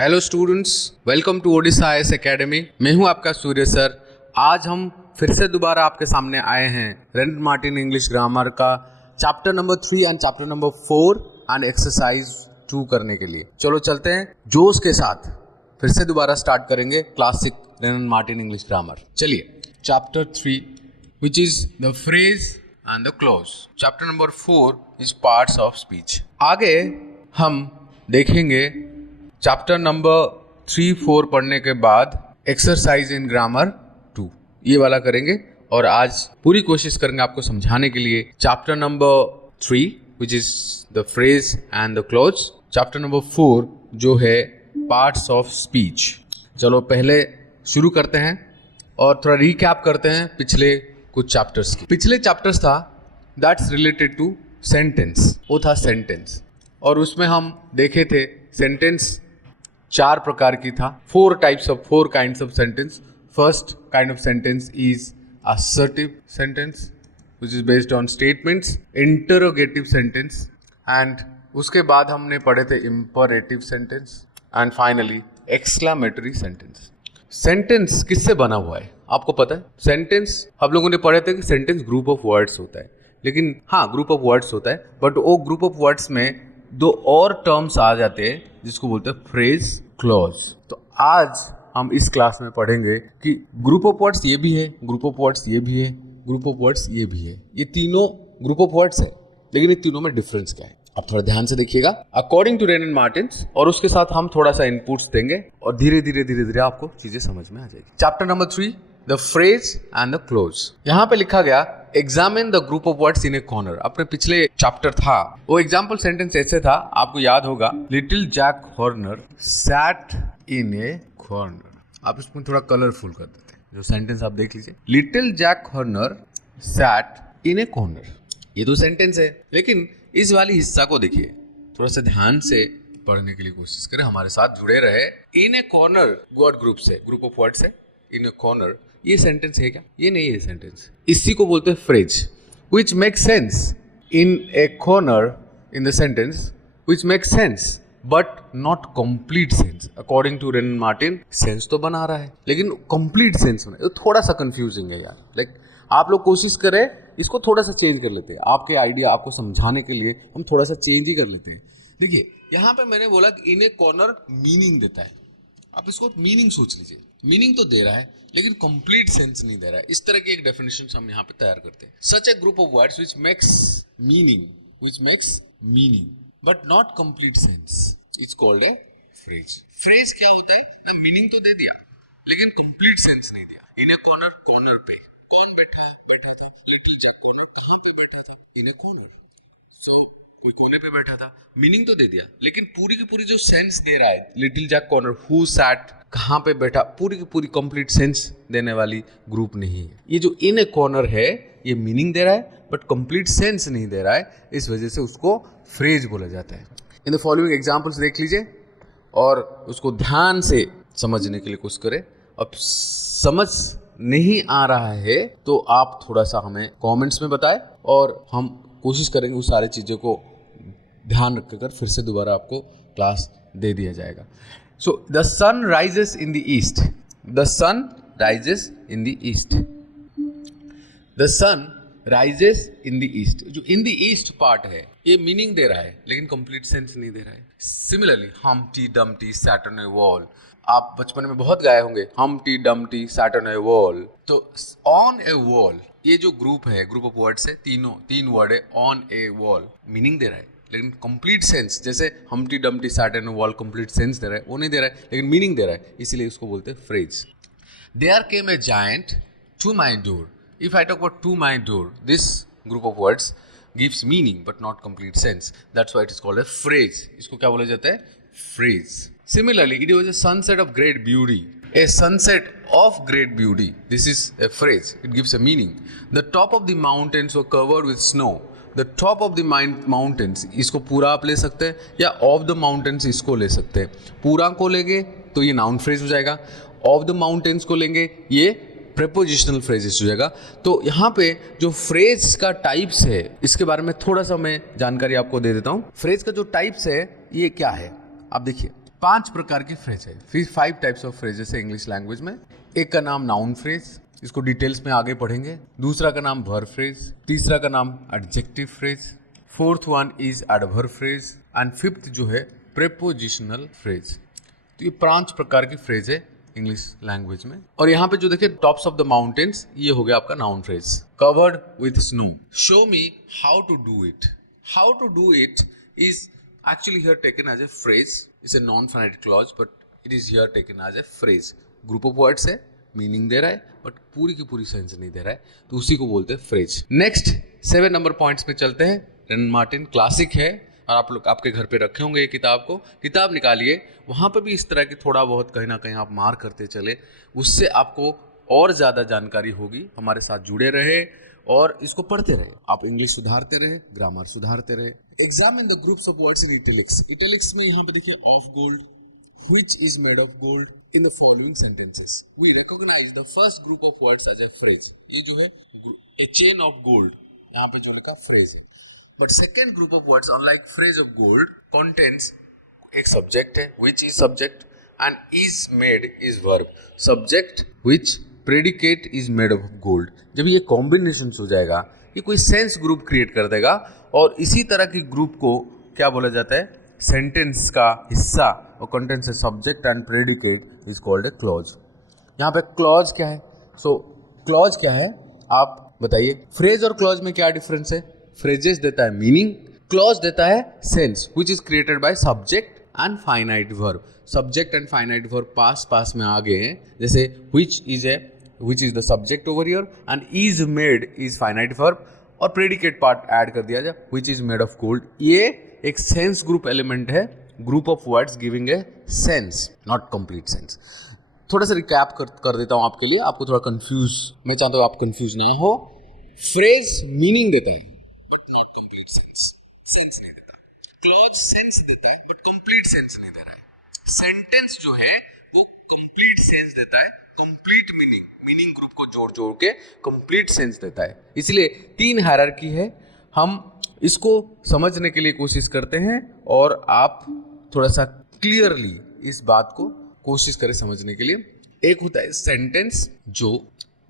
Hello students, welcome to Odisha IAS academy. मैं हूं आपका सूर्य सर। आज हम फिर से दोबारा आपके सामने आए हैं रेनेट मार्टिन इंग्लिश ग्रामर का chapter number 3 and chapter number 4 and exercise 2 करने के लिए। चलो चलते हैं जोश के साथ, फिर से दोबारा स्टार्ट करेंगे classic Wren and Martin English grammar. चलिए, chapter 3 which is the phrase and the clause. Chapter number 4 is parts of speech. आगे हम देखेंगे चैप्टर नंबर 3-4 पढ़ने के बाद एक्सरसाइज इन ग्रामर 2 ये वाला करेंगे, और आज पूरी कोशिश करेंगे आपको समझाने के लिए chapter number 3 which is the phrase and the clause, chapter number 4 जो है पार्ट्स ऑफ स्पीच। चलो पहले शुरू करते हैं और थोड़ा रिकैप करते हैं पिछले कुछ चैप्टर्स की। पिछले चैप्टर्स था दैट्स रिलेटेड टू सेंटेंस, वो था सेंटेंस, और उसमें हम देखे थे सेंटेंस 4 प्रकार की था, 4 kinds of sentence. First kind of sentence is assertive sentence which is based on statements, interrogative sentence, and उसके बाद हमने पढ़े थे imperative sentence, and finally exclamatory sentence. Sentence किससे बना हुआ है आपको पता है? सेंटेंस हम लोगों ने पढ़े थे कि सेंटेंस ग्रुप ऑफ वर्ड्स होता है, लेकिन हाँ ग्रुप ऑफ वर्ड्स होता है, बट वो ग्रुप ऑफ वर्ड्स में 2 और टर्म्स आ जाते हैं जिसको बोलते हैं फ्रेज, क्लॉज। तो आज हम इस क्लास में पढ़ेंगे कि ग्रुप ऑफ वर्ड्स ये भी है, ग्रुप ऑफ वर्ड्स ये भी है, ग्रुप ऑफ वर्ड्स ये भी है। ये तीनों ग्रुप ऑफ वर्ड्स है, लेकिन ये तीनों में डिफरेंस क्या है आप थोड़ा ध्यान से देखिएगा अकॉर्डिंग टू रेनेट मार्टिन, और उसके साथ हम थोड़ा सा इनपुट्स देंगे और धीरे धीरे आपको चीजें समझ में आ जाएगी। Chapter number 3 the phrase and the close. यहाँ पे लिखा गया examine the group of words in a corner. अपने पिछले चैप्टर था वो एग्जाम्पल सेंटेंस ऐसे था, आपको याद होगा, little Jack Horner sat in a corner. आप इसमें थोड़ा कलरफुल कर देते हैं, जो सेंटेंस आप देख लीजिए, little Jack Horner sat in a corner. ये तो सेंटेंस है, लेकिन इस वाली हिस्सा को देखिए, थोड़ा सा ध्यान से पढ़ने के लिए कोशिश करें, हमारे साथ जुड़े रहे। इन ए कॉर्नर वर्ड ग्रुप से, ग्रुप ऑफ वर्ड से, इन ए कॉर्नर, ये सेंटेंस है क्या? ये नहीं है सेंटेंस। इसी को बोलते हैं phrase, which make sense in a corner in the sentence, which make sense but not complete sense. According to Wren and Martin sense तो बना रहा है, लेकिन कंप्लीट सेंस में थोड़ा सा कंफ्यूजिंग है यार। लाइक आप लोग कोशिश करें इसको थोड़ा सा चेंज कर लेते हैं, आपके आइडिया आपको समझाने के लिए हम थोड़ा सा चेंज ही कर लेते हैं। देखिए यहाँ पे मैंने बोला कि इन ए कॉर्नर मीनिंग देता है, आप इसको मीनिंग सोच लीजिए। मीनिंग तो दे रहा है, लेकिन कंप्लीट सेंस नहीं दे रहा है। इस तरह की एक डेफिनेशन हम यहाँ पे तैयार करते हैं। Such a group of words which makes meaning but not complete sense is called a phrase. Phrase क्या होता है ना, मीनिंग तो दे दिया लेकिन कंप्लीट सेंस नहीं दिया। इन ए कॉर्नर, कॉर्नर पे कौन बैठा था? लिटिल जैक कॉर्नर कहाँ पे बैठा था? इन ए कॉर्नर। सो कोई कोने पे बैठा था, मीनिंग तो दे दिया, लेकिन पूरी की पूरी जो सेंस दे रहा है, little Jack corner, who sat, कहाँ पे बैठा, पूरी की पूरी कंप्लीट सेंस देने वाली ग्रुप नहीं है। ये जो इन ए कॉर्नर है ये मीनिंग दे रहा है बट कंप्लीट सेंस नहीं दे रहा है, इस वजह से उसको फ्रेज बोला जाता है। इन द फॉलोइंग एग्जाम्पल्स देख लीजिए और उसको ध्यान से समझने के लिए कोशिश करें। अब समझ नहीं आ रहा है तो आप थोड़ा सा हमें कमेंट्स में बताएं, और हम कोशिश करेंगे उस सारी चीज़ों को ध्यान रखकर फिर से दोबारा आपको क्लास दे दिया जाएगा। So the sun rises in the east, the sun rises in the east, the sun rises in the east. जो इन द ईस्ट पार्ट है ये मीनिंग दे रहा है, लेकिन कंप्लीट सेंस नहीं दे रहा है। Similarly Humpty Dumpty sat on a wall, आप बचपन में बहुत गाए होंगे, Humpty Dumpty sat on a wall. तो ऑन ए वॉल ये जो ग्रुप है, ग्रुप ऑफ वर्ड्स है, तीन वर्ड है, ऑन ए वॉल मीनिंग दे रहा है, लेकिन कंप्लीट सेंस, जैसे Humpty Dumpty sat on a wall complete sense दे रहा है, वो नहीं दे रहा है, लेकिन मीनिंग दे रहा है, इसीलिए उसको बोलते हैं phrase. There came a giant to my door. If I talk about to my door, this group of words gives meaning but not complete sense, that's why it is called a phrase. इसको क्या बोला जाता है? Phrase. Similarly, it was a sunset of great beauty. A sunset of great beauty. This is a phrase. It gives a meaning. The top of the mountains were covered with snow. The top of the mountains. इसको पूरा आप ले सकते हैं या of the mountains इसको ले सकते हैं। पूरा को लेंगे तो ये noun phrase हो जाएगा, of the mountains को लेंगे ये prepositional phrases हो जाएगा। तो यहाँ पे जो phrase का types है इसके बारे में थोड़ा सा मैं जानकारी आपको दे देता हूँ। phrase का जो types है ये क्या है आप देखिए। 5 प्रकार की फ्रेज है, फिर 5 टाइप्स ऑफ फ्रेजेस है इंग्लिश लैंग्वेज में। एक का नाम नाउन फ्रेज, इसको डिटेल्स में आगे पढ़ेंगे। दूसरा का नाम वर्ब फ्रेज, तीसरा का नाम adjective phrase, fourth one is adverb phrase and fifth जो है प्रेपोजिशनल फ्रेज। तो ये 5 प्रकार की फ्रेज है इंग्लिश लैंग्वेज में। और यहाँ पे जो देखिए टॉप्स ऑफ द माउंटेन्स, ये हो गया आपका noun phrase. Covered with snow, show me how to do it. How to do it is actually here taken as a phrase, it's a non finite clause but it is here taken as a phrase. Group of words है, meaning दे रहा है but पूरी की पूरी sense नहीं दे रहा है, तो उसी को बोलते हैं फ्रेज। नेक्स्ट 7 नंबर पॉइंट्स में चलते हैं। रेन मार्टिन क्लासिक है और आप लोग आपके घर पे रखे होंगे ये किताब को, किताब निकालिए, वहाँ पे भी इस तरह की थोड़ा बहुत कहीं ना कहीं आप मार करते चले, उससे आपको और ज़्यादा जानकारी होगी। हमारे साथ जुड़े रहे और इसको पढ़ते रहे, आप इंग्लिश सुधारते रहे, ग्रामर सुधारते रहे। Examine the groups of words in italics. Italics में यहाँ पे देखिए of gold, which is made of gold in the following sentences. We recognise the first group of words as a phrase. ये जो है ए चेन ऑफ गोल्ड, यहाँ पे जो लिखा फ्रेज है। But second group of words, unlike phrase of gold, contains एक subject है, which is subject, and is made is verb. Subject which predicate is made of gold. जब ये combinations हो जाएगा, ये कोई सेंस ग्रुप क्रिएट कर देगा और इसी तरह की ग्रुप को क्या बोला जाता है, सेंटेंस का हिस्सा और कंटेंट्स है subject and predicate is called A clause. यहाँ पे क्लॉज क्या है? सो क्लॉज क्या है आप बताइए। फ्रेज और क्लॉज में क्या डिफरेंस है? फ्रेजेस देता है मीनिंग, क्लॉज देता है sense which is created by subject and finite verb. Subject and finite verb पास में आ गए हैं, जैसे which is the subject over here and is made is finite verb और प्रेडिकेट पार्ट ऐड कर दिया जाए which is made of gold. ये एक सेंस ग्रुप एलिमेंट है, group of words giving a sense, not complete sense. थोड़ा सा recap कर देता हूँ आपके लिए, आपको थोड़ा कंफ्यूज, मैं चाहता हूँ आप कंफ्यूज ना हो। फ्रेज मीनिंग देता है but not complete sense, sense नहीं देता। क्लॉज सेंस देता है बट कंप्लीट सेंस नहीं दे रहा है। सेंटेंस जो है वो कंप्लीट सेंस देता है, कंप्लीट मीनिंग ग्रुप को जोड़ के कंप्लीट सेंस देता है। इसलिए 3 हायरार्की है, हम इसको समझने के लिए कोशिश करते हैं और आप थोड़ा सा क्लियरली इस बात को कोशिश करें समझने के लिए। एक होता है सेंटेंस, जो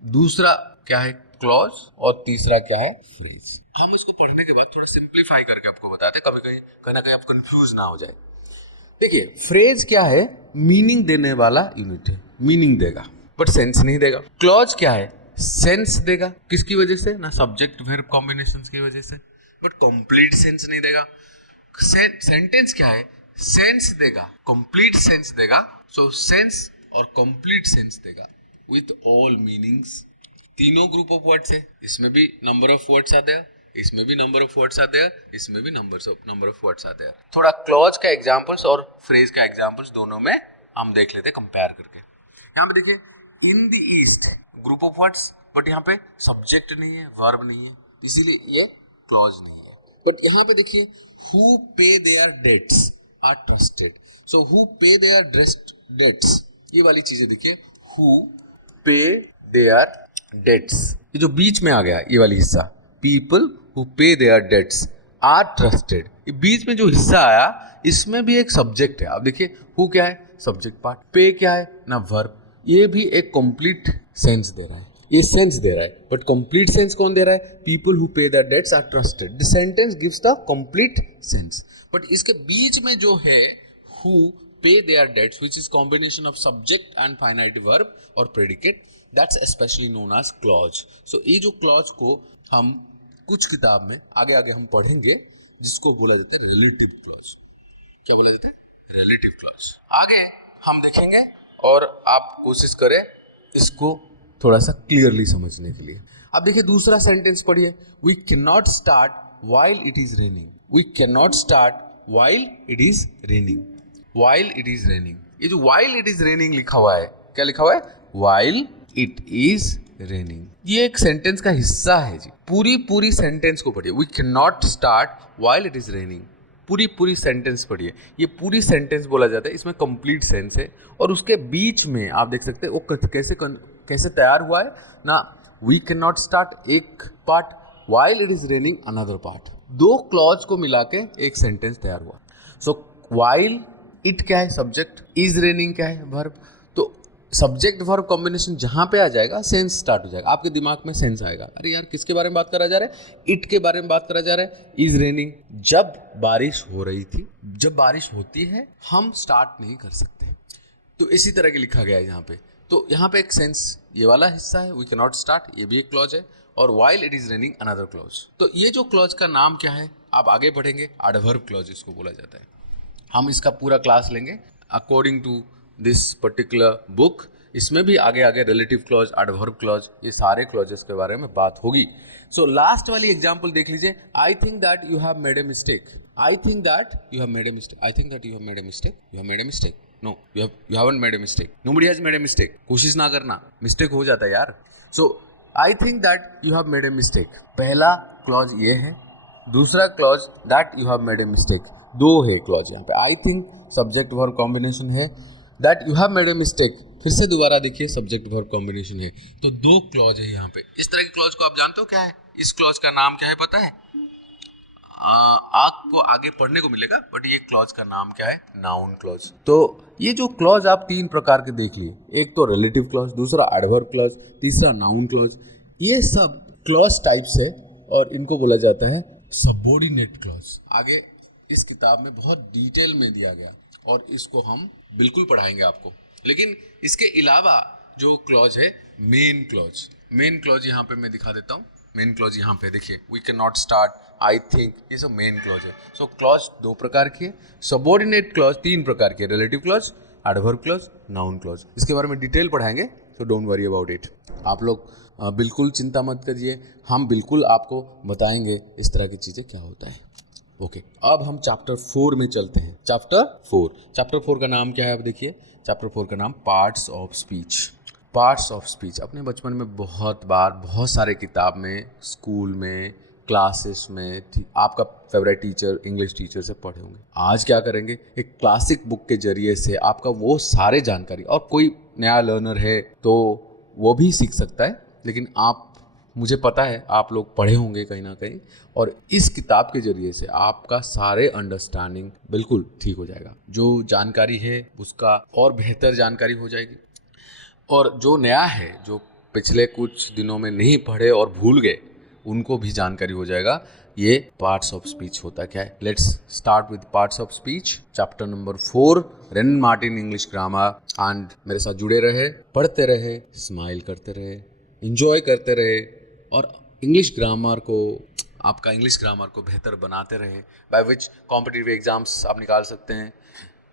दूसरा क्या है क्लॉज और तीसरा क्या है फ्रेज। हम इसको पढ़ने के बाद थोड़ा सिंप्लीफाई करके आपको बताते हैं, कभी कहीं ना कहीं आप कंफ्यूज ना हो जाए। देखिए फ्रेज क्या है? मीनिंग देने वाला यूनिट है, मीनिंग देगा बट सेंस नहीं देगा। क्लॉज क्या है? सेंस देगा, किसकी वजह से? ना सब्जेक्ट वर्ब कॉम्बिनेशंस की वजह से, बट कंप्लीट सेंस नहीं देगा। सेंटेंस क्या है? सेंस देगा, कंप्लीट सेंस देगा। सो सेंस और कंप्लीट सेंस देगा विथ ऑल मीनिंग्स। तीनों ग्रुप ऑफ वर्ड्स है, इसमें भी नंबर ऑफ वर्ड्स आते हैं, इसमें भी नंबर ऑफ वर्ड्स आते हैं, इसमें भी नंबर ऑफ वर्ड्स आते हैं। थोड़ा क्लॉज का एग्जांपल्स और फ्रेज का एग्जांपल्स दोनों में हम देख लेते हैं कंपेयर करके। यहाँ पे देखिए इन the east group of words, but यहाँ पे सब्जेक्ट नहीं है, वर्ब नहीं है, इसीलिए ये क्लॉज नहीं है। बट यहाँ पे देखिए who pay their debts are trusted. So who pay their debts, ये वाली चीजें देखिए, हु पे देयर डेट्स, ये जो बीच में आ गया ये वाली हिस्सा, people who pay their debts are trusted, ये बीच में जो हिस्सा आया इसमें भी एक सब्जेक्ट है। आप देखिए हु क्या है? सब्जेक्ट पार्ट, पे क्या है? ना वर्ब। ये भी एक कंप्लीट सेंस दे रहा है, ये सेंस दे रहा है, बट कंप्लीट सेंस कौन दे रहा है? People who pay their debts are trusted. The sentence gives the complete sense, but इसके बीच में जो है who pay their debts which is combination of subject and finite verb और predicate, that's specially known as clause. So ये जो clause को हम कुछ किताब में आगे हम पढ़ेंगे, जिसको बोला जाता है रिलेटिव क्लॉज। क्या बोला जाता है? Relative clause. आगे हम देखेंगे और आप कोशिश करें इसको थोड़ा सा क्लियरली समझने के लिए। अब देखिए दूसरा सेंटेंस पढ़िए, we can not start while it is raining. We can not start while it is raining. While it is raining, ये जो व्हाइल इट इज रेनिंग लिखा हुआ है, क्या लिखा हुआ है? While it is raining. ये एक सेंटेंस का हिस्सा है जी। पूरी सेंटेंस को पढ़िए, we can not start while it is raining, पूरी सेंटेंस पढ़िए। ये पूरी सेंटेंस बोला जाता है, इसमें कंप्लीट सेंस है और उसके बीच में आप देख सकते हैं वो कैसे तैयार हुआ है ना। वी कैन नॉट स्टार्ट एक part, while it is raining another part, 2 clause को मिला के एक सेंटेंस तैयार हुआ। सो व्हाइल इट क्या है? सब्जेक्ट। इज रेनिंग क्या है? वर्ब। तो सब्जेक्ट वर्ब कॉम्बिनेशन जहां पे आ जाएगा सेंस स्टार्ट हो जाएगा, आपके दिमाग में सेंस आएगा, अरे यार किसके बारे में बात करा जा रहा है? इट के बारे में बात करा जा रहा है। इज रेनिंग, जब बारिश हो रही थी, जब बारिश होती है हम स्टार्ट नहीं कर सकते, तो इसी तरह के लिखा गया है यहाँ पे। तो यहाँ पे एक सेंस ये वाला हिस्सा है, वी कैन नॉट स्टार्ट, ये भी एक क्लॉज है, और while it is raining another clause. तो ये जो क्लॉज का नाम क्या है, आप आगे बढ़ेंगे, एडवर्ब क्लॉज इसको बोला जाता है। हम इसका पूरा क्लास लेंगे according to this particular book. इसमें भी आगे आगे रिलेटिव क्लॉज, एडवर्ब क्लॉज, ये सारे क्लॉजेस के बारे में बात होगी। सो लास्ट वाली एग्जांपल देख लीजिए, I think that you have made a mistake. I think that you have made a mistake. I think that you have made a mistake. You have made a mistake. No, you haven't made a mistake. Nobody has made a mistake. कोशिश ना करना, mistake हो जाता है यार। So I think that you have made a mistake. पहला clause ये है, दूसरा clause that you have made a mistake. दो है क्लॉज यहाँ पे। I think subject verb combination है, that you have made a mistake फिर से दोबारा देखिए सब्जेक्ट वर्ब कॉम्बिनेशन है, तो दो क्लॉज है यहाँ पे। इस तरह के क्लॉज को आप जानते हो क्या है? इस क्लॉज का नाम क्या है पता है? आपको आगे पढ़ने को मिलेगा, बट ये क्लॉज का नाम क्या है? Noun clause. तो ये जो क्लॉज आप तीन प्रकार के देख लिए, एक तो रिलेटिव क्लॉज, दूसरा एडवर्ब क्लॉज, तीसरा नाउन क्लॉज, ये सब क्लॉज टाइप्स है और इनको बोला जाता है सबऑर्डिनेट क्लॉज। आगे इस किताब में बहुत डिटेल में दिया गया और इसको हम बिल्कुल पढ़ाएंगे आपको। लेकिन इसके अलावा जो क्लॉज है मेन क्लॉज, मेन क्लॉज यहाँ पे मैं दिखा देता हूँ। मेन क्लॉज यहाँ पे देखिए, we can not start, I think, ये सब मेन क्लॉज है। सो क्लॉज दो प्रकार की है, सबऑर्डिनेट क्लॉज तीन प्रकार के, relative clause, adverb clause, noun clause. इसके बारे में डिटेल पढ़ाएंगे, तो डोंट वरी अबाउट इट। आप लोग बिल्कुल चिंता मत करिए, हम बिल्कुल आपको बताएंगे इस तरह की चीज़ें क्या होता है। ओके, अब हम चैप्टर 4 में चलते हैं। चैप्टर 4 का नाम क्या है? अब देखिए, चैप्टर 4 का नाम parts of speech. Parts of speech अपने बचपन में बहुत बार, बहुत सारे किताब में, स्कूल में, क्लासेस में, आपका फेवरेट टीचर, इंग्लिश टीचर से पढ़े होंगे। आज क्या करेंगे, एक क्लासिक बुक के जरिए से आपका वो सारे जानकारी, और कोई नया लर्नर है तो वो भी सीख सकता है, लेकिन आप, मुझे पता है आप लोग पढ़े होंगे कहीं ना कहीं, और इस किताब के जरिए से आपका सारे अंडरस्टैंडिंग बिल्कुल ठीक हो जाएगा। जो जानकारी है उसका और बेहतर जानकारी हो जाएगी, और जो नया है, जो पिछले कुछ दिनों में नहीं पढ़े और भूल गए, उनको भी जानकारी हो जाएगा ये पार्ट्स ऑफ स्पीच होता क्या है। Let's start with parts of speech, chapter number 4, rain Martin English grammar. And मेरे साथ जुड़े रहे, पढ़ते रहे, स्माइल करते रहे, इंजॉय करते रहे, और इंग्लिश ग्रामर को, आपका इंग्लिश ग्रामर को बेहतर बनाते रहे, बाय विच कॉम्पिटिटिव एग्जाम्स आप निकाल सकते हैं।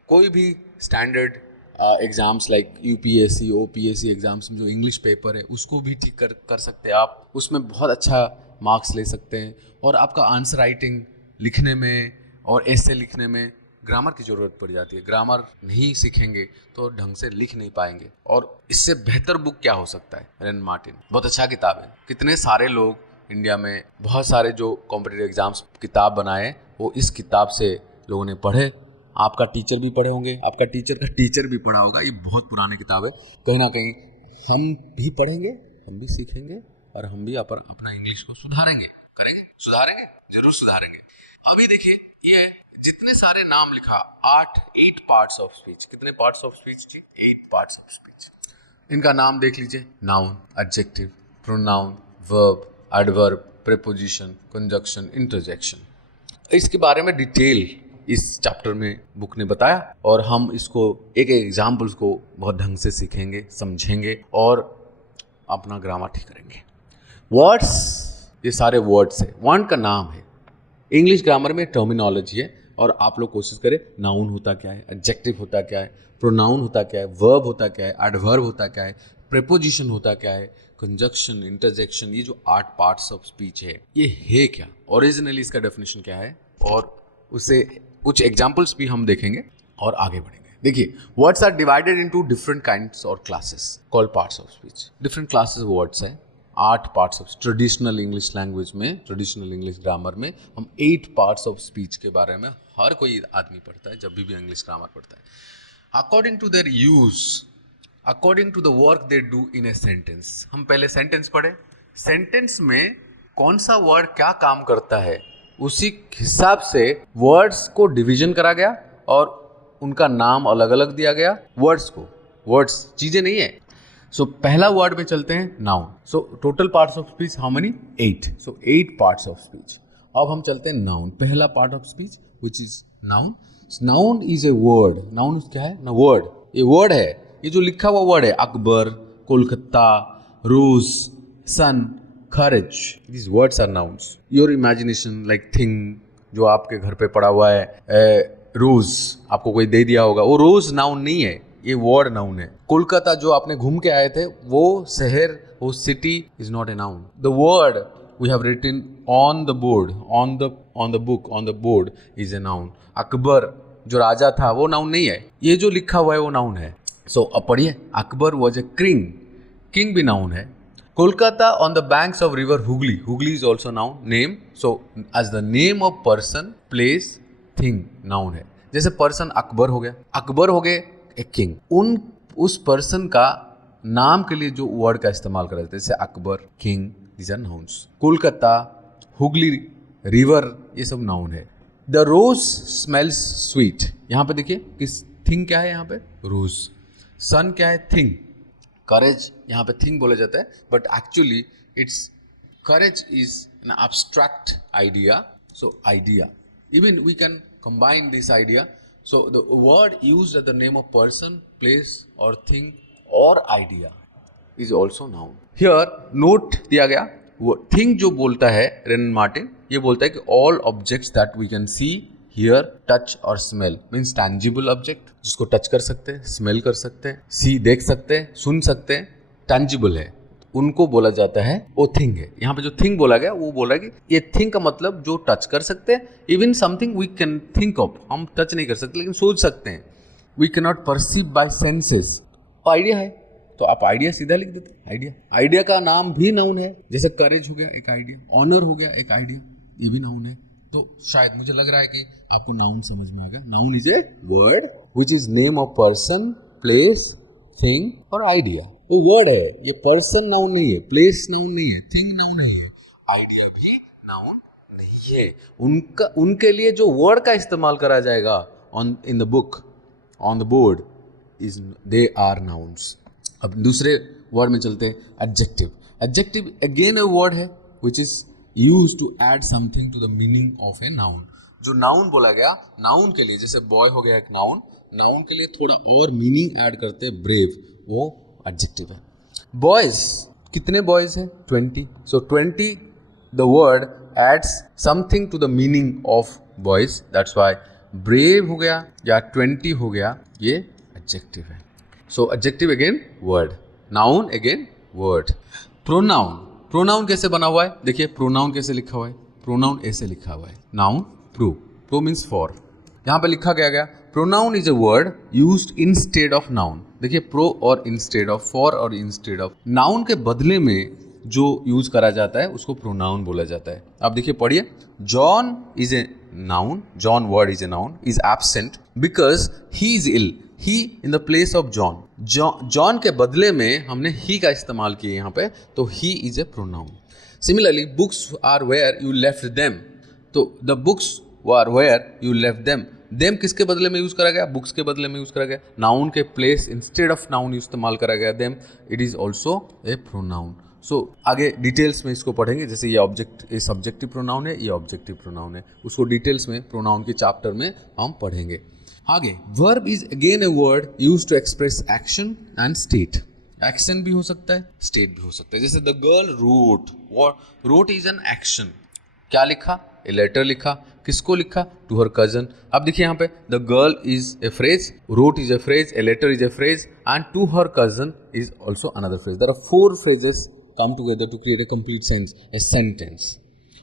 कोई भी standard exams like UPSC, OPSC exams में जो इंग्लिश पेपर है उसको भी ठीक कर सकते हैं आप, उसमें बहुत अच्छा मार्क्स ले सकते हैं। और आपका आंसर राइटिंग लिखने में और ऐसे लिखने में ग्रामर की ज़रूरत पड़ जाती है। ग्रामर नहीं सीखेंगे तो ढंग से लिख नहीं पाएंगे, और इससे बेहतर बुक क्या हो सकता है? रेन मार्टिन बहुत अच्छा किताब है। कितने सारे लोग इंडिया में, बहुत सारे जो कॉम्पिटिटिव एग्जाम्स किताब बनाए, वो इस किताब से लोगों ने पढ़े। आपका टीचर भी पढ़े होंगे, आपका टीचर का टीचर भी पढ़ा होगा। ये बहुत पुरानी किताब है, कहीं ना कहीं हम भी पढ़ेंगे, हम भी सीखेंगे, और हम भी अपना इंग्लिश को सुधारेंगे, सुधारेंगे, जरूर सुधारेंगे। अभी देखिए, ये जितने सारे नाम लिखा, 8 पार्ट्स ऑफ स्पीच। कितने पार्ट्स ऑफ स्पीच थी? 8 पार्ट्स ऑफ स्पीच। इनका नाम देख लीजिए, noun, adjective, pronoun, verb, adverb, preposition, conjunction, interjection. इसके बारे में डिटेल इस चैप्टर में बुक ने बताया, और हम इसको एक एग्जाम्पल्स को बहुत ढंग से सीखेंगे, समझेंगे, और अपना ग्रामर ठीक करेंगे। वर्ड्स, ये सारे वर्ड्स है, वर्ड का नाम है। इंग्लिश ग्रामर में टर्मिनोलॉजी है, और आप लोग कोशिश करें, नाउन होता क्या है, एडजेक्टिव होता क्या है, प्रोनाउन होता क्या है, वर्ब होता क्या है, एडवर्ब होता क्या है, प्रीपोजिशन होता क्या है, कंजक्शन, इंटरजेक्शन, ये जो 8 पार्ट्स ऑफ स्पीच है, ये है क्या, ओरिजिनली इसका डेफिनेशन क्या है, और उसे कुछ एग्जाम्पल्स भी हम देखेंगे और आगे बढ़ेंगे। देखिए, words are divided into different kinds or classes called parts of speech. Different classes words हैं, 8 parts of, traditional English language में, ट्रेडिशनल इंग्लिश ग्रामर में हम 8 पार्ट्स ऑफ स्पीच के बारे में हर कोई आदमी पढ़ता है जब भी इंग्लिश ग्रामर पढ़ता है। According to their use, according to the work they do in a sentence. हम पहले सेंटेंस पढ़े, सेंटेंस में कौन सा वर्ड क्या काम करता है, उसी हिसाब से वर्ड्स को डिवीजन करा गया, और उनका नाम अलग अलग दिया गया वर्ड्स को, वर्ड्स चीजें नहीं है। सो पहला वर्ड में चलते हैं noun. So total parts of speech how many? 8। So 8 parts of speech. अब हम चलते हैं नाउन, पहला part of speech which is noun. Noun is a word. Noun क्या है ना? वर्ड। ये वर्ड है, ये जो लिखा हुआ वर्ड है, अकबर, कोलकाता, रोज, सन, courage, these words are nouns. Your imagination like thing, जो आपके घर पे पड़ा हुआ है, रोज आपको कोई दे दिया होगा, वो रोज नाउन नहीं है, ये वर्ड नाउन है। कोलकाता जो आपने घूम के आए थे, वो शहर, वो city is not a noun. The word we have written on the board, on the book, on the board is a noun. Akbar जो राजा था वो नाउन नहीं है, ये जो लिखा हुआ है वो नाउन है। सो अब पढ़िए, Akbar was a king, king भी नाउन है। Kolkata on the banks of river Hooghly. Hooghly is also noun, name. So as the name of person, place, thing, noun है। जैसे पर्सन अकबर हो गया, अकबर हो गए एक किंग, उस पर्सन का नाम के लिए जो वर्ड का इस्तेमाल करा जाता है, जैसे Akbar, king, these are nouns. Kolkata, Hooghly river, ये सब नाउन है। द रोज स्मेल्स स्वीट, यहाँ पे देखिए किस थिंग क्या है, यहाँ पे रोज। सन क्या है? थिंग। करेज यहाँ पे थिंग बोला जाता है, but actually it's courage is an abstract idea. So idea, even we can combine this idea. So the word used at the name of person, place और थिंग और idea is also noun. Here note दिया गया, वो thing जो बोलता है रेनन Martin, ये बोलता है कि all objects that we can see, here, touch और स्मेल मीन्स टैंजिबल ऑब्जेक्ट, जिसको टच कर सकते हैं, स्मेल कर सकते हैं, सी देख सकते हैं, सुन सकते हैं, टैंजिबल है, उनको बोला जाता है वो थिंग है। यहाँ पे जो थिंग बोला गया वो बोला कि ये थिंग का मतलब जो टच कर सकते हैं, even something we can think of, हम टच नहीं कर सकते लेकिन सोच सकते हैं, we can not perceive by senses. Idea है तो आप आइडिया सीधा लिख देते, आइडिया। आइडिया का नाम भी नाउन है, जैसे करेज हो गया एक आइडिया, ऑनर हो गया एक आइडिया, ये भी नाउन है। तो शायद मुझे लग रहा है कि आपको नाउन समझ में आ गया। Noun is a word which is name of person, place, thing और आइडिया। वो वर्ड है, ये पर्सन नाउन नहीं है, प्लेस नाउन नहीं है, थिंग नाउन नहीं है, आइडिया भी नाउन नहीं है। उनके लिए जो वर्ड का इस्तेमाल करा जाएगा on in the book, on the board, is they are nouns. अब दूसरे वर्ड में चलते हैं, adjective. Adjective again a word है which is use to add something to the meaning of a noun. जो नाउन बोला गया, नाउन के लिए, जैसे बॉय हो गया एक नाउन, नाउन के लिए थोड़ा और मीनिंग ऐड करते हैं, ब्रेव, वो एडजेक्टिव है। बॉयज, कितने बॉयज हैं? 20। So 20 the word adds something to the meaning of boys, that's why brave हो गया या 20 हो गया, ये एडजेक्टिव है। So adjective again word, noun again word. Pronoun, pronoun कैसे बना हुआ है? देखिए प्रोनाउन कैसे लिखा हुआ है, प्रोनाउन ऐसे लिखा हुआ है, नाउन प्रो मीन्स फॉर। यहाँ पे लिखा गया pronoun is a word used instead of noun. देखिए प्रो और इंस्टेड ऑफ, फॉर और इंस्टेड ऑफ, नाउन के बदले में जो यूज करा जाता है उसको प्रोनाउन बोला जाता है। आप देखिए पढ़िए, John is a noun, John word is a noun, is absent because he is ill, he in the place of John. John के बदले में हमने ही का इस्तेमाल किया यहाँ पे, तो he is a pronoun. Similarly books are where you left them, तो the books are where you left them, them किसके बदले में यूज करा गया? बुक्स के बदले में यूज करा गया, नाउन के प्लेस इंस्टेड ऑफ नाउन इस्तेमाल करा गया them, it is also a pronoun. So आगे डिटेल्स में इसको पढ़ेंगे, जैसे ये ऑब्जेक्ट, ये सब्जेक्टिव प्रोनाउन है, ये ऑब्जेक्टिव प्रोनाउन है, उसको डिटेल्स में प्रोनाउन के चैप्टर में हम पढ़ेंगे। आगे verb is again a word use to express action and state. Action भी हो सकता है, स्टेट भी हो सकता है, जैसे the girl wrote, wrote is an action. क्या लिखा? ए लेटर लिखा, किसको लिखा? To her cousin. अब देखिए यहाँ पे the girl is a phrase, wrote is a phrase, a letter is a phrase and to her cousin is also another phrase. There are 4 phrases come together to create a complete sense, a sentence.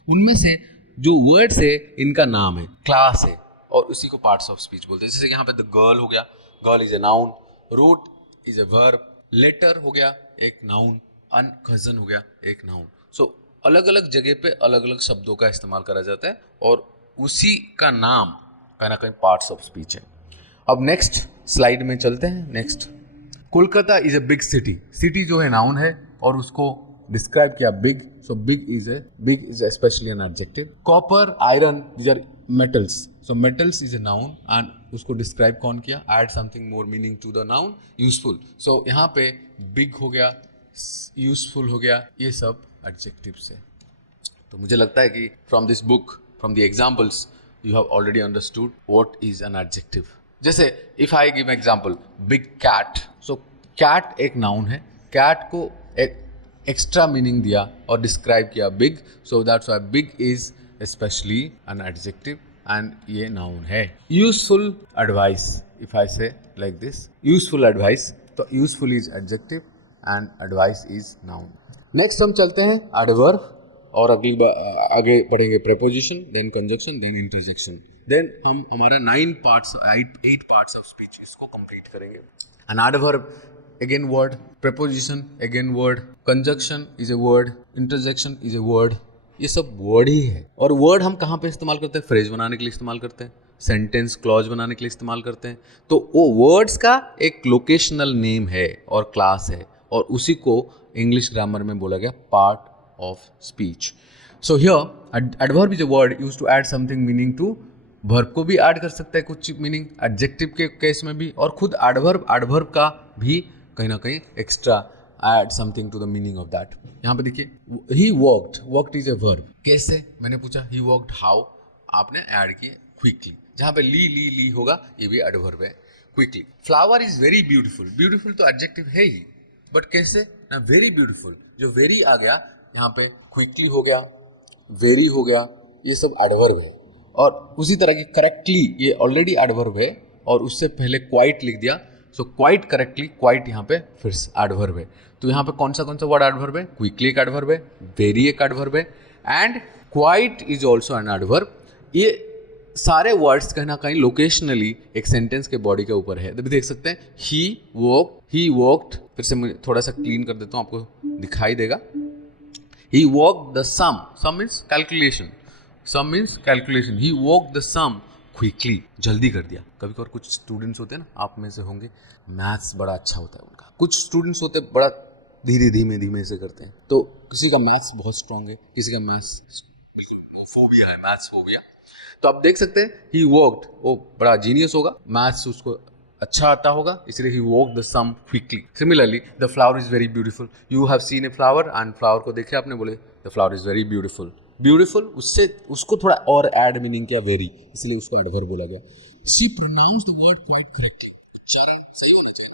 उनमें से जो words है इनका नाम है, class है, और उसी को पार्ट्स ऑफ स्पीच बोलते हैं। जैसे यहाँ पे द गर्ल हो गया, girl is a noun, wrote is a verb, letter हो गया एक नाउन, अन कजन हो गया एक नाउन। सो अलग अलग जगह पे अलग अलग शब्दों का इस्तेमाल करा जाता है और उसी का नाम कहीं ना कहीं पार्ट्स ऑफ स्पीच है। अब नेक्स्ट स्लाइड में चलते हैं। Next, Kolkata is a big city. City जो है नाउन है और उसको डिस्क्राइब किया big, so big is specially an adjective. Copper, iron, these are metals, so metals is a noun and उसको डिस्क्राइब कौन किया, add something more meaning to the noun, useful. So यहाँ पे बिग हो गया, यूजफुल हो गया, ये सब एडजेक्टिव्स है। तो मुझे लगता है कि from this book, from the examples, you have already understood what is an adjective. जैसे if I give example big cat, so cat एक नाउन है, कैट को एक एक्स्ट्रा मीनिंग दिया और डिस्क्राइब किया big, so that's why big is specially an adjective and ये noun है। Useful advice, if I say like this, useful advice, तो useful is adjective and advice is noun. Next हम चलते हैं adverb और आगे पढ़ेंगे preposition, then conjunction, then interjection, then हम हमारा 8 पार्ट्स ऑफ स्पीच इसको कंप्लीट करेंगे। An adverb again word, preposition again word, conjunction is a word, interjection is a word, ये सब वर्ड ही है। और वर्ड हम कहाँ पे इस्तेमाल करते हैं, फ्रेज बनाने के लिए इस्तेमाल करते हैं, सेंटेंस क्लॉज बनाने के लिए इस्तेमाल करते हैं। तो वो वर्ड्स का एक लोकेशनल नेम है और क्लास है, और उसी को इंग्लिश ग्रामर में बोला गया part of speech. So here adverb is a word used to add something meaning to, verb को भी ऐड कर सकता है कुछ मीनिंग, एडजेक्टिव के केस में भी, और खुद एडवर्ब का भी कहीं ना कहीं extra add something to the meaning of that. यहाँ पे देखिए he walked is a verb, कैसे, मैंने पूछा ही वॉक्ड हाउ, आपने ऐड किए क्विकली, जहाँ पे ली होगा ये भी एडवर्ब है, quickly. Flower is very beautiful, beautiful तो एडजेक्टिव है ही, बट कैसे ना, वेरी ब्यूटीफुल, जो वेरी आ गया यहाँ पे, क्विकली हो गया, वेरी हो गया, ये सब एडवर्ब है। और उसी तरह की करेक्टली, ये ऑलरेडी एडवर्ब है और उससे पहले क्वाइट लिख दिया, सो क्वाइट करेक्टली, क्वाइट यहाँ पे फिर एडवर्ब है। तो यहाँ पे कौन सा वर्ड एडवर्ब है, क्विकली एक एडवर्ब है, वेरी एक एडवर्ब है, and quite is also an adverb. ये सारे वर्ड्स कहीं ना कहीं लोकेशनली एक सेंटेंस के बॉडी के ऊपर है। अभी देख सकते हैं ही वॉक्ड, फिर से मैं थोड़ा सा क्लीन कर देता हूँ, आपको दिखाई देगा। He walked the sum means calculation, sum means calculation, he walked the sum quickly, जल्दी कर दिया। कभी कभार कुछ स्टूडेंट्स होते हैं ना, आप में से होंगे, मैथ्स बड़ा अच्छा होता है उनका, कुछ स्टूडेंट्स होते हैं बड़ा धीमे से करते हैं, तो किसी का मैथ्स बहुत स्ट्रांग है, किसी का मैथ्स बिल्कुल फोबिया है, मैथ्स फोबिया, तो आप देख सकते हैं ही वॉक्ड, वो बड़ा जीनियस होगा, मैथ्स उसको अच्छा आता होगा, इसलिए he walk the sum quickly. Similarly the flower is very beautiful, you have seen a flower, and flower को देखे आपने, बोले the flower is very beautiful, उससे उसको थोड़ा और ऐड मीनिंग किया वेरी, इसलिए उसको एडवर्ब बोला गया। She pronounced the word quite correctly, सही होना चाहिए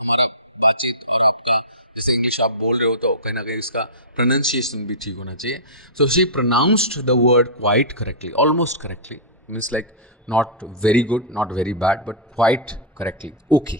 हमारा बातचीत, और आपका जैसे इंग्लिश आप बोल रहे हो तो कहीं ना कहीं इसका प्रोनाउंसिएशन भी ठीक होना चाहिए। So she pronounced the word quite correctly, almost correctly, means like not very good, not very bad, but quite correctly. Okay.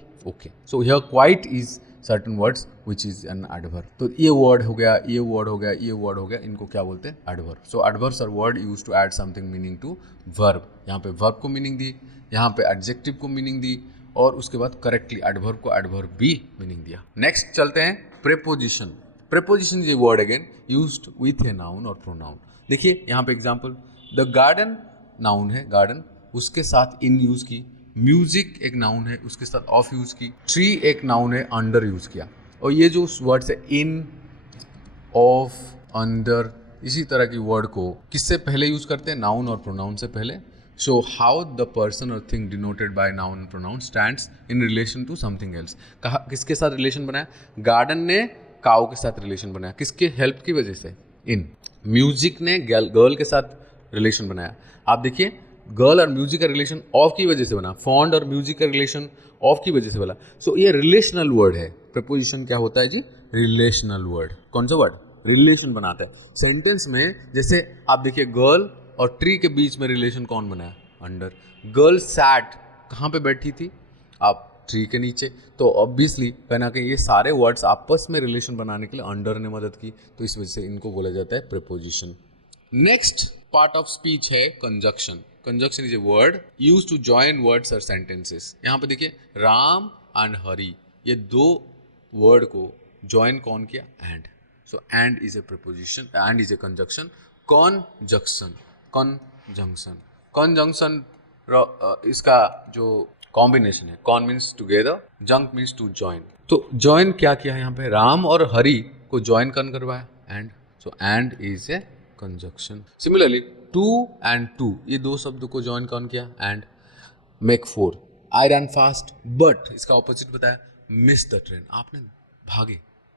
So here quite is certain words which is an adverb. तो ये word हो गया, ये word हो गया, ये word हो गया, इनको क्या बोलते हैं, adverb. So adverbs are word used to add something meaning to verb. यहाँ पे verb को meaning दी, यहाँ पे adjective को meaning दी, और उसके बाद correctly adverb को adverb भी meaning दिया। Next चलते हैं preposition. Preposition is a word again used with a noun or pronoun. देखिए यहाँ पे example, the garden noun है, garden, उसके साथ इन यूज की, म्यूजिक एक नाउन है, उसके साथ ऑफ यूज की, ट्री एक नाउन है, अंडर यूज किया। और ये जो वर्ड्स है इन, ऑफ, अंडर, इसी तरह की वर्ड को किससे पहले यूज करते हैं, नाउन और प्रोनाउन से पहले। सो हाउ द पर्सन और thing denoted by noun and pronoun stands in relation to something else. कहा किसके साथ रिलेशन बनाया, गार्डन ने काऊ के साथ रिलेशन बनाया, किसके हेल्प की वजह से, इन। म्यूजिक ने गर्ल के साथ रिलेशन बनाया, आप देखिए गर्ल और म्यूजिक का रिलेशन ऑफ की वजह से बना, फॉन्ड और म्यूजिक का रिलेशन ऑफ की वजह से बना। सो ये रिलेशनल वर्ड है। प्रीपोजिशन क्या होता है जी, रिलेशनल वर्ड। कौन सा वर्ड, रिलेशन बनाता है सेंटेंस में। जैसे आप देखिए गर्ल और ट्री के बीच में रिलेशन कौन बनाया, अंडर। गर्ल सैट, कहाँ पे बैठी थी, आप ट्री के नीचे, तो ऑब्वियसली कहीं ना कहीं ये सारे वर्ड्स आपस में रिलेशन बनाने के लिए अंडर ने मदद की, तो इस वजह से इनको बोला जाता है preposition. Next part of speech है conjunction. Conjunction is a word use to join words और सेंटेंसेस। यहाँ पे देखिए राम एंड हरी, ये दो वर्ड को जॉइन कौन किया, and. So and is a preposition, and is a conjunction. Conjunction इसका जो कॉम्बिनेशन है, con means together, junct means to join. तो जॉइन क्या किया है यहाँ पे, राम और हरी को जॉइन कौन करवाया, and. So and is a conjunction. Similarly, two and two, ये दो शब्द को ज्वाइन कौन किया? And make four. I run fast but, इसका ऑपोजिट बताया, मिस द ट्रेन. आपने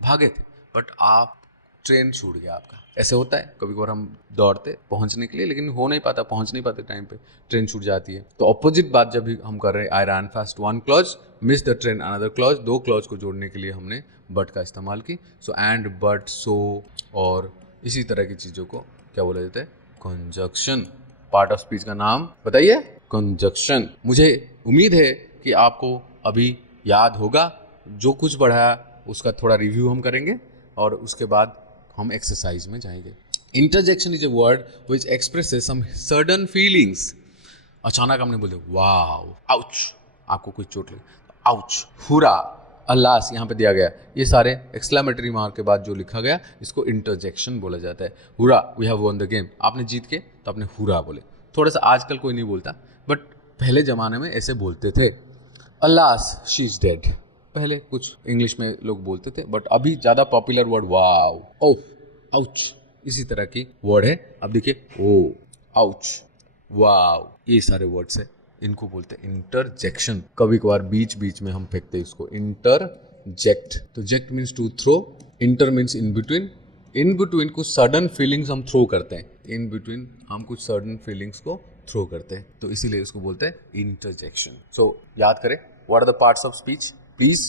भागे थे बट आप ट्रेन छूट गया आपका. ऐसे होता है कभी कभार, हम दौड़ते पहुंचने के लिए लेकिन पहुंच नहीं पाते टाइम पे, ट्रेन छूट जाती है. तो ऑपोजिट बात जब भी हम कर रहे हैं, आई run fast one clause, miss the train another clause, दो क्लॉज को जोड़ने के लिए हमने बट का इस्तेमाल की. सो एंड, बट, सो और इसी तरह की चीज़ों को क्या बोला जाता है? कंजक्शन. पार्ट ऑफ स्पीच का नाम बताइए, कंजक्शन. मुझे उम्मीद है कि आपको अभी याद होगा. जो कुछ बढ़ाया उसका थोड़ा रिव्यू हम करेंगे और उसके बाद हम एक्सरसाइज में जाएंगे. Interjection is a word which expresses some sudden feelings. अचानक हमने बोले वाव, आउच, आपको कोई चोट लगी, आउच, हुरा, अल्लास यहाँ पे दिया गया, ये सारे एक्सक्लेमेटरी मार्क के बाद जो लिखा गया इसको इंटरजेक्शन बोला जाता है. Hurrah, we have won the game, आपने जीत के तो आपने हुरा बोले. थोड़ा सा आजकल कोई नहीं बोलता बट पहले ज़माने में ऐसे बोलते थे. अल्लास, शी इज डेड, पहले कुछ इंग्लिश में लोग बोलते थे बट अभी ज़्यादा पॉपुलर वर्ड वाव, ओह, आउच, इसी तरह की वर्ड है. अब देखिए, ओ, आउच, वाव, ये सारे वर्ड्स है, इनको बोलते हैं इंटरजेक्शन. कभी कभार बीच बीच में हम फेंकते हैं इसको, इंटरजेक्ट. तो ject means to throw, inter means in between. In between कुछ सडन फीलिंग्स हम थ्रो करते हैं, इन बिटवीन हम कुछ सडन फीलिंग्स को थ्रो करते हैं, तो इसीलिए इसको बोलते हैं इंटरजेक्शन. सो याद करें, what are the parts of speech. Please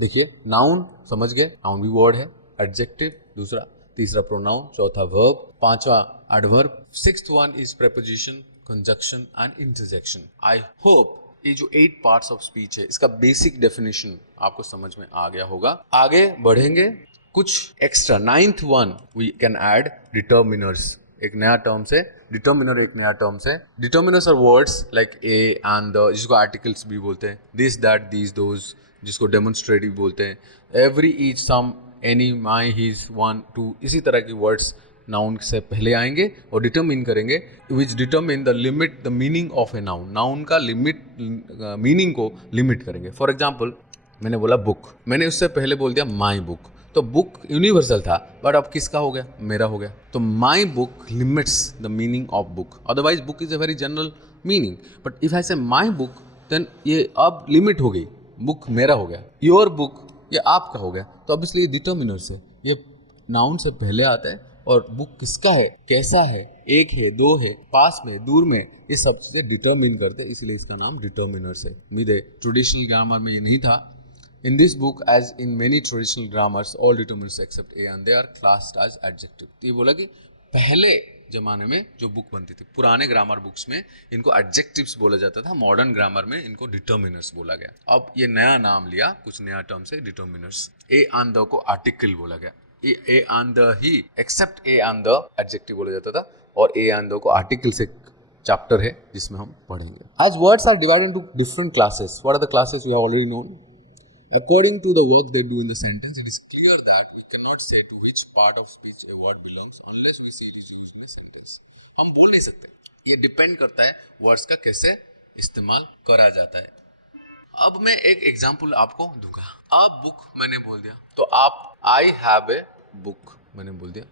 देखिए, नाउन समझ गए, नाउन भी वर्ड है. एडजेक्टिव दूसरा, तीसरा प्रोनाउन, चौथा वर्ब, पांचवा adverb, sixth one is preposition, conjunction and interjection. I hope ये जो 8 पार्ट्स ऑफ स्पीच है इसका बेसिक डेफिनेशन आपको समझ में आ गया होगा. आगे बढ़ेंगे, कुछ extra. 9th one we can add determiners. एक नया टर्म्स है डिटर्मिनर, एक नया टर्म्स है. Determiners are words like a and the, जिसको आर्टिकल्स भी बोलते हैं, दिस दैट दीज दोज, जिसको डेमोन्स्ट्रेटिव बोलते हैं, every, each, some, any, my, his, one, two, इसी तरह की वर्ड्स नाउन से पहले आएंगे और डिटरमिन करेंगे, which determine the limit the meaning of a noun. Noun का लिमिट, मीनिंग को लिमिट करेंगे. फॉर एग्जाम्पल, मैंने बोला बुक, मैंने उससे पहले बोल दिया माई बुक, तो बुक यूनिवर्सल था बट अब किसका हो गया? मेरा हो गया. तो my book limits the meaning of book, otherwise book is a very general meaning, but if I say my book then ये अब लिमिट हो गई, बुक मेरा हो गया. योर बुक, ये आपका हो गया. तो अब इसलिए डिटर्मिनर्स है, ये नाउन से पहले आता है. और बुक किसका है, कैसा है, एक है, दो है, पास में, दूर में, ये सब चीज़ें डिटर्मिन करते हैं, इसलिए इसका नाम डिटर्मिनर्स है. उम्मीद है ट्रेडिशनल ग्रामर में ये नहीं था. In this book, as in many traditional grammars, all determinants except a and they are classed as adjective. तो ये बोला कि पहले जमाने में जो बुक बनती थी, पुराने ग्रामर बुक्स में इनको एडजेक्टिव्स बोला जाता था, मॉडर्न ग्रामर में इनको डिटर्मिनर्स बोला गया. अब ये नया नाम लिया, कुछ नया टर्म से, डिटर्मिनर्स. ए एंड द को आर्टिकल बोला गया. ए एंड द ही, except a and the adjective बोला जाता था, और ए एंड द को आर्टिकल से चैप्टर है जिसमें हम पढ़ेंगे. As words are divided into different classes. What are the classes we have already known? According to the work they do in the sentence, it is clear that we cannot say to which part of speech a word belongs unless we see it is used in a sentence. हम बोल नहीं सकते, ये depend करता है words का कैसे इस्तेमाल करा जाता है. अब मैं एक एग्जांपल आपको दूंगा. आप बुक मैंने बोल दिया, तो आप आई हैव ए बुक मैंने बोल दिया.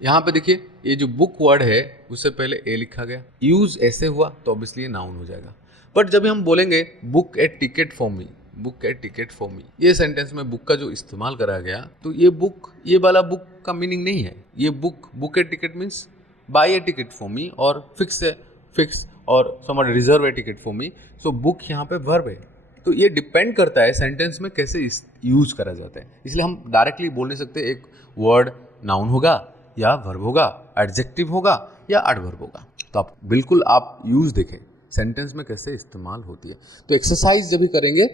यहाँ पे देखिए, ये जो बुक वर्ड है उससे पहले ए लिखा गया, यूज ऐसे हुआ तो ऑब्वियसली ये नाउन हो जाएगा. बट जब हम बोलेंगे book A ticket for me, book A ticket for me, ये सेंटेंस में बुक का जो इस्तेमाल करा गया, तो ये बुक, ये वाला बुक का मीनिंग नहीं है. ये book A ticket means by A ticket for me, और फिक्स और समझ reserve A ticket for me. So book यहाँ पे वर्ब है. तो ये डिपेंड करता है सेंटेंस में कैसे यूज करा जाता है. इसलिए हम डायरेक्टली बोल नहीं सकते एक वर्ड नाउन होगा या वर्ब होगा, एडजेक्टिव होगा या एडवर्ब होगा. तो आप बिल्कुल आप यूज देखें सेंटेंस में कैसे इस्तेमाल होती है. तो एक्सरसाइज जब भी करेंगे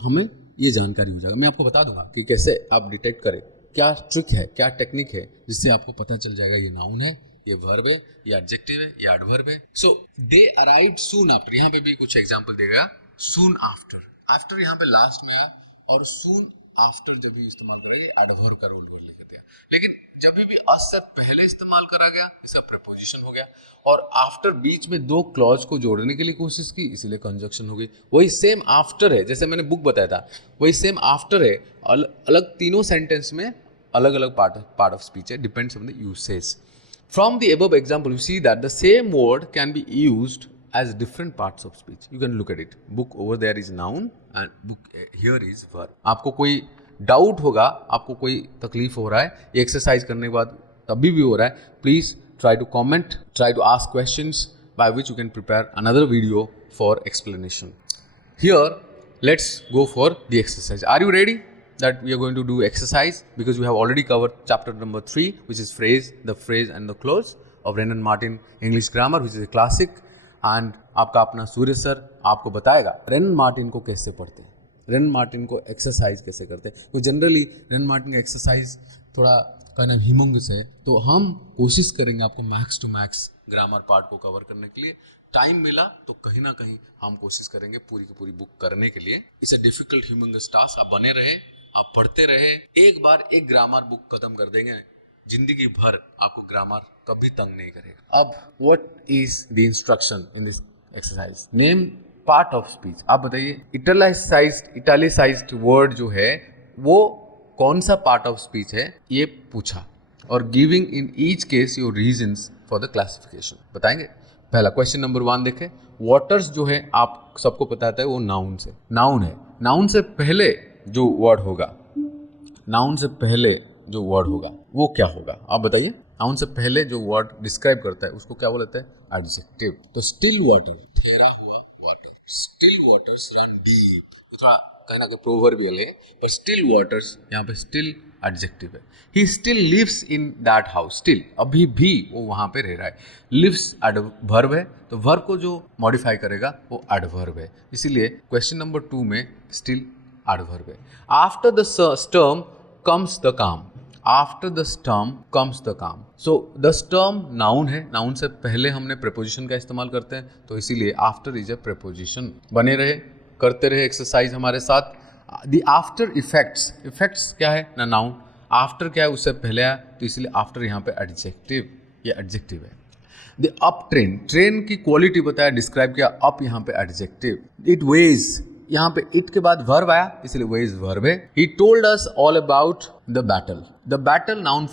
हमें ये जानकारी हो जाएगा. मैं आपको बता दूंगा कि कैसे आप डिटेक्ट करें, क्या ट्रिक है, क्या टेक्निक है, जिससे आपको पता चल जाएगा ये नाउन है, ये वर्ब है, ये एडजेक्टिव है, ये एडवर्ब है. सो दे अराइव्ड सून आफ्टर, यहाँ पे भी कुछ एग्जांपल देगा. सून आफ्टर, आफ्टर यहाँ पे लास्ट में आया, और सून आफ्टर जब भी इस्तेमाल करेंगे एडवर्ब का रोल भी लेते हैं. लेकिन जब भी अस से पहले इस्तेमाल करा गया इसका प्रेपोजिशन हो गया, और आफ्टर बीच में दो क्लॉज को जोड़ने के लिए कोशिश की, इसीलिए कंजक्शन हो गई. वही सेम आफ्टर है, जैसे मैंने बुक बताया था, वही सेम आफ्टर है, अलग तीनों सेंटेंस में अलग अलग पार्ट ऑफ स्पीच है, depends on the usage. From the above example, you see that the same word can be used as different parts of speech. You can look at it. Book over there is noun and book here is verb. आपको कोई doubt होगा, आपको कोई तकलीफ हो रहा है ये एक्सरसाइज करने के बाद, तभी भी हो रहा है, please try to comment, try to ask questions by which you can prepare another video for explanation. Here, let's go for the exercise. Are you ready? That we are going to do exercise because we have already covered chapter number 3, which is phrase, the phrase and the clause of Renan Martin English Grammar, which is a classic. And आपका अपना सूर्य sir आपको बताएगा रेनन Martin को कैसे पढ़ते हैं, रेनन Martin को exercise कैसे करते हैं. तो जनरली रेनन मार्टिन का एक्सरसाइज थोड़ा कहना ह्यूमंगस है, तो हम कोशिश करेंगे आपको max to max grammar part को कवर करने के लिए. टाइम मिला तो कहीं ना कहीं हम कोशिश करेंगे पूरी की पूरी बुक करने के लिए. It's a difficult humongous task. आप बने रहे, आप पढ़ते रहे, एक बार एक ग्रामर बुक खत्म कर देंगे, जिंदगी भर आपको ग्रामर कभी तंग नहीं करेगा. अब what is the instruction in this exercise? Name part of speech. आप बताइए इटैलिसाइज्ड वर्ड जो है वो कौन सा पार्ट ऑफ स्पीच है, ये पूछा, और giving in each case your reasons for the classification बताएंगे. पहला क्वेश्चन नंबर 1 देखें. वाटर्स जो है आप सबको पता है वो नाउन से, नाउन है. नाउन से पहले जो वर्ड होगा, नाउन से पहले जो वर्ड होगा वो क्या होगा आप बताइए. नाउन से पहले जो वर्ड डिस्क्राइब करता है उसको क्या बोलते हैं? एडजेक्टिव. तो स्टिल वाटर, ठहरा हुआ water, still waters run deep. थोड़ा कहना कि प्रोवर्बियल है, पर स्टिल वाटर्स यहाँ पे स्टिल एडजेक्टिव है. He still lives in that house. Still अभी भी वो वहाँ पे रह रहा है. लिव्स एडवर्ब है, तो वर्ब को जो मॉडिफाई करेगा वो एडवर्ब है. इसीलिए क्वेश्चन नंबर 2 में स्टिल एडवर्ब है. After the storm comes the calm. After the storm comes the calm. So the storm noun है, नाउन से पहले हमने प्रेपोजिशन का इस्तेमाल करते हैं, तो इसीलिए आफ्टर इज ए प्रेपोजिशन. बने रहे, करते रहे एक्सरसाइज हमारे साथ. द आफ्टर इफेक्ट्स, इफेक्ट्स क्या है ना, नाउन. आफ्टर क्या है, उससे पहले आया, तो इसलिए आफ्टर यहाँ पे एडजेक्टिव, ये एडजेक्टिव है. द अप ट्रेन, ट्रेन की क्वालिटी बताया, डिस्क्राइब किया, अप यहाँ पे एडजेक्टिव. इट वेज, यहाँ पे इट के बाद वर्ब आया, इसलिए वेज वर्ब है. He told us all about the battle. The battle noun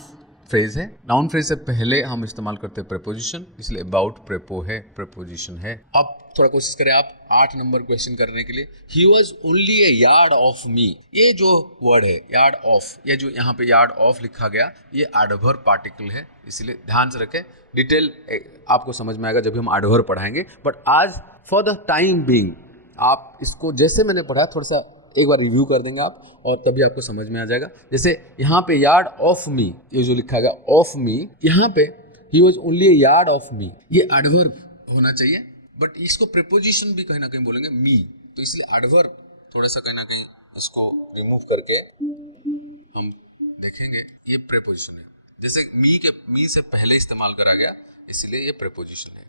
phrase है, नाउन फ्रेज से पहले हम इस्तेमाल करते हैं प्रेपोजिशन, इसलिए अबाउट प्रेपो है, प्रेपोजिशन है. अब थोड़ा कोशिश करें आप 8 नंबर क्वेश्चन करने के लिए. He was only A yard of me. ये जो वर्ड है यार्ड ऑफ, ये जो यहाँ पे यार्ड ऑफ लिखा गया, ये एडवर्ब पार्टिकल है, इसलिए ध्यान से रखें. डिटेल आपको समझ में आएगा जब भी हम एडवर्ब पढ़ाएंगे, बट आज फॉर द टाइम बीइंग आप इसको जैसे मैंने पढ़ा थोड़ा सा एक बार रिव्यू कर देंगे आप, और तभी आपको समझ में आ जाएगा. जैसे यहाँ पे यार्ड ऑफ मी, ये जो लिखा गया ऑफ मी, यहाँ पे he was only A yard of me, ये एडवर्ब होना चाहिए, बट इसको प्रेपोजिशन भी कहीं ना कहीं बोलेंगे मी, तो इसलिए एडवर्ब थोड़ा सा कहीं ना कहीं इसको रिमूव करके हम देखेंगे ये प्रेपोजिशन है. जैसे मी से पहले इस्तेमाल करा गया, इसलिए ये प्रेपोजिशन है.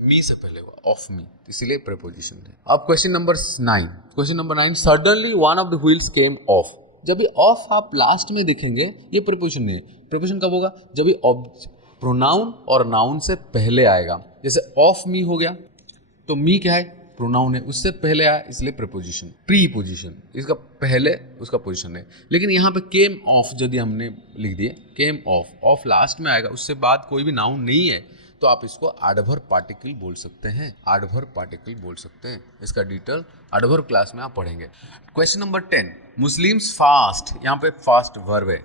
मी से पहले हुआ ऑफ मी, इसीलिए प्रेपोजिशन है. अब question number 9. Question number 9, suddenly one of the wheels came of. जब ये ऑफ आप लास्ट में देखेंगे, ये प्रेपोजिशन नहीं है. प्रेपोजिशन कब होगा? जब ये प्रोनाउन और नाउन से पहले आएगा. जैसे ऑफ मी हो गया, तो मी क्या है? प्रोनाउन है, उससे पहले आया, इसलिए प्रेपोजिशन. प्रीपोजिशन, इसका पहले उसका पोजिशन है. लेकिन यहाँ पे केम ऑफ यदि हमने लिख दिए, केम ऑफ, ऑफ लास्ट में आएगा, उससे बाद कोई भी नाउन नहीं है, तो आप इसको एडवर्ब पार्टिकल बोल सकते हैं. एडवर्ब पार्टिकल बोल सकते हैं. इसका डिटेल एडवर्ब क्लास में आप पढ़ेंगे. Question number 10, Muslims fast. यहाँ पे फास्ट वर्ब है.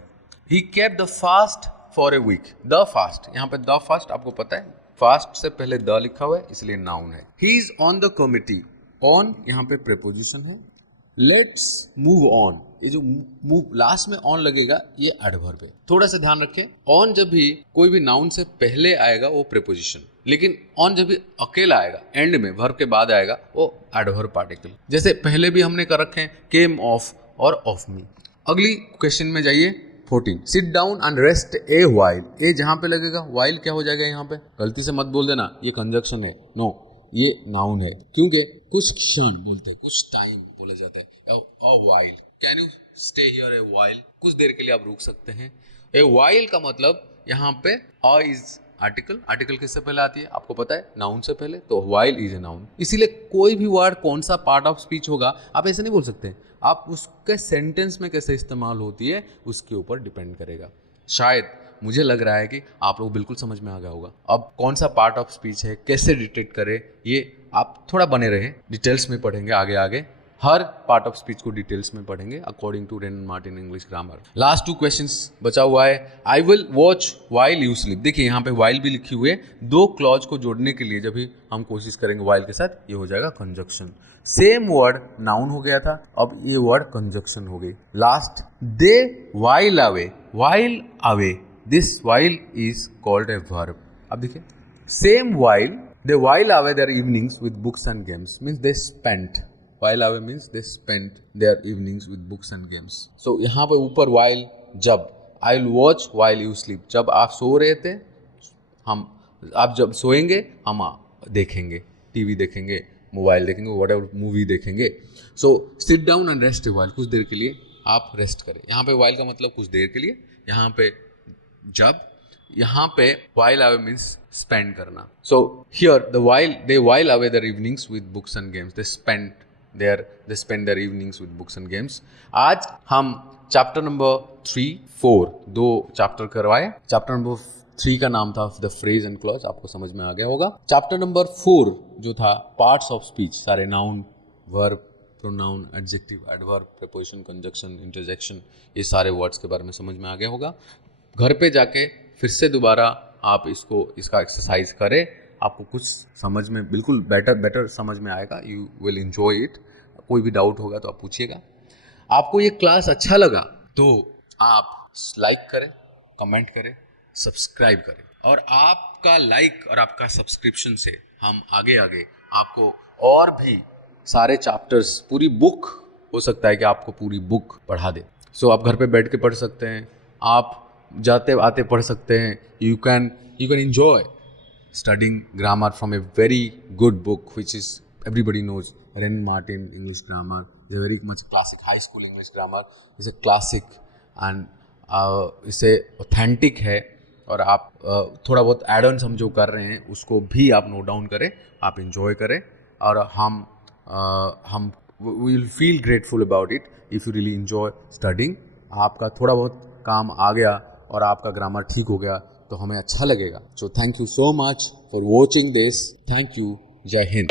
He kept the fast for a week. The fast, यहाँ पे द फास्ट आपको पता है, फास्ट से पहले द लिखा हुआ है, इसलिए नाउन है. He is on the committee. On यहाँ पे प्रेपोजिशन है. लेट्स मूव ऑन, ये जो मूव लास्ट में ऑन लगेगा, ये एडवर्ब है. थोड़ा सा ध्यान रखें, ऑन जब भी कोई भी नाउन से पहले आएगा वो प्रेपोजिशन, लेकिन ऑन जब भी अकेला आएगा, एंड में वर्ब के बाद आएगा, वो एडवर्ब पार्टिकल. जैसे पहले भी हमने कर रखे हैं केम ऑफ और ऑफ मी. अगली क्वेश्चन में जाइए 14. Sit down and rest a while. A जहाँ पे लगेगा, वाइल क्या हो जाएगा यहाँ पे? गलती से मत बोल देना ये कंजक्शन है, नो, ये नाउन है, क्योंकि कुछ क्षण बोलते हैं, कुछ टाइम बोला जाता है. A while, can you stay here a while, कुछ देर के लिए आप रुक सकते हैं. ए वाइल का मतलब यहाँ पे अ इज आर्टिकल. आर्टिकल किससे पहले आती है आपको पता है? नाउन से पहले, तो वाइल इज ए नाउन. इसीलिए कोई भी वर्ड कौन सा पार्ट ऑफ स्पीच होगा आप ऐसे नहीं बोल सकते. आप उसके सेंटेंस में कैसे इस्तेमाल होती है उसके ऊपर डिपेंड करेगा. शायद मुझे लग रहा है कि आप लोग बिल्कुल समझ में आ गया होगा। अब कौन सा पार्ट ऑफ स्पीच है, कैसे डिटेक्ट करें, ये आप थोड़ा बने रहे, डिटेल्स में पढ़ेंगे आगे आगे। हर पार्ट ऑफ स्पीच को डिटेल्स में पढ़ेंगे according to Wren Martin English grammar. Last 2 questions बचा हुआ है। I will watch while you sleep. देखिए यहाँ पे वाइल भी लिखी हुई है, 2 क्लॉज को जोड़ने के लिए जब भी हम कोशिश करेंगे वाइल के साथ, ये हो जाएगा कंजक्शन। सेम वर्ड नाउन हो गया था, अब ये वर्ड कंजक्शन हो गई। Last, they while away, while away, this while is called a verb. अब देखिए same while, they while away their evenings with books and games, means they spent, while away means they spent their evenings with books and games. So यहाँ पे ऊपर while, जब, I'll watch while you sleep, जब आप सो रहे थे आप जब सोएंगे हम देखेंगे, टीवी देखेंगे, मोबाइल देखेंगे, whatever मूवी देखेंगे। So sit down and rest a while, कुछ देर के लिए आप रेस्ट करें। यहाँ पे while का मतलब कुछ देर के लिए, यहाँ पे जब, यहाँ पे while away means spend करना। So here the while away their evenings with books and games, they spend their evenings with books and games। आज हम चैप्टर नंबर 3, 4 2 चैप्टर करवाए। चैप्टर नंबर 3 का नाम था द फ्रेज एंड क्लॉज, आपको समझ में आ गया होगा। चैप्टर नंबर 4 जो था पार्ट्स ऑफ स्पीच, सारे noun, verb, pronoun, adjective, adverb, preposition, conjunction, interjection, ये सारे वर्ड्स के बारे में समझ में आ गया होगा। घर पे जाके फिर से दोबारा आप इसका एक्सरसाइज करें, आपको कुछ समझ में बिल्कुल बेटर समझ में आएगा। You will enjoy it. कोई भी डाउट होगा तो आप पूछिएगा। आपको ये क्लास अच्छा लगा तो आप लाइक करें, कमेंट करें, सब्सक्राइब करें, और आपका लाइक और आपका सब्सक्रिप्शन से हम आगे आपको और भी सारे चैप्टर्स, पूरी बुक, हो सकता है कि आपको पूरी बुक पढ़ा दे। सो आप घर पे बैठ के पढ़ सकते हैं, आप जाते आते पढ़ सकते हैं। You can enjoy studying grammar from a very good book which is everybody knows, Ren Martin English Grammar is a very much classic, high school English grammar is a classic and इसे authentic है। और आप थोड़ा बहुत add-ons हम जो कर रहे हैं उसको भी आप नोट डाउन करें, आप enjoy करें, और हम we will feel grateful about it if you really enjoy studying। आपका थोड़ा बहुत काम आ गया और आपका ग्रामर ठीक हो गया तो हमें अच्छा लगेगा। So thank you so much for watching this. Thank you. जय हिंद।